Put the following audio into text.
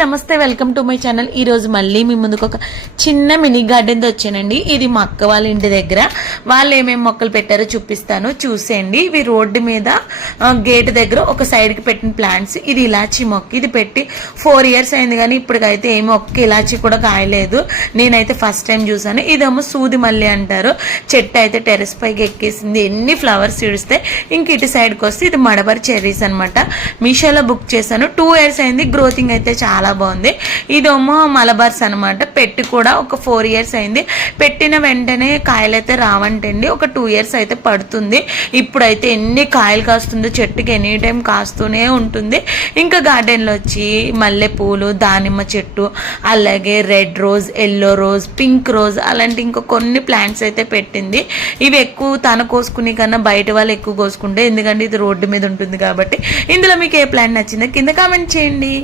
నమస్తే, welcome to my channel. ఈ రోజు మళ్ళీ మీ ముందుకు ఒక చిన్న మినీ గార్డెన్ తో వచ్చానండి. ఇది మా అక్క వాళ్ళ ఇంటి దగ్గర. వాళ్ళు ఏమేమి మొక్కలు పెట్టారో చూపిస్తాను, చూసేయండి. ఇవి రోడ్డు మీద గేట్ దగ్గర ఒక సైడ్ కి పెట్టిన ప్లాంట్స్. ఇది ఇలాచీ మొక్క, ఇది పెట్టి 4 years అయింది, కానీ ఇప్పటికైతే ఏమి ఒక్క ఇలాచీ కూడా కాయలేదు. నేనైతే ఫస్ట్ టైం చూసాను. ఇదేమో సూది మల్లి అంటారు. చెట్టు అయితే టెరెస్ పైకి ఎక్కేసింది. ఎన్ని ఫ్లవర్స్ చూస్తే ఇంక ఇటు సైడ్కి వస్తే ఇది మడబర్ చెర్రీస్ అనమాట. మీషోలో బుక్ చేశాను. 2 years అయింది. గ్రోతింగ్ అయితే చాలా బాగుంది. ఇదేమో మలబార్స్ అనమాట. పెట్టి కూడా ఒక 4 years అయింది. పెట్టిన వెంటనే కాయలు అయితే రావంటండి. ఒక 2 years అయితే పడుతుంది. ఇప్పుడైతే ఎన్ని కాయలు కాస్తుందో, చెట్టుకి ఎనీ టైం కాస్తూనే ఉంటుంది. ఇంకా గార్డెన్లో వచ్చి మల్లె పూలు, దానిమ్మ చెట్టు, అలాగే red rose, yellow rose, pink rose, అలాంటి ఇంకా కొన్ని ప్లాంట్స్ అయితే పెట్టింది. ఇవి ఎక్కువ తన కోసుకునే కన్నా బయట వాళ్ళు ఎక్కువ కోసుకుంటే, ఎందుకంటే ఇది రోడ్డు మీద ఉంటుంది కాబట్టి. ఇందులో మీకు ఏ ప్లాంట్ నచ్చిందో కింద కామెంట్ చేయండి.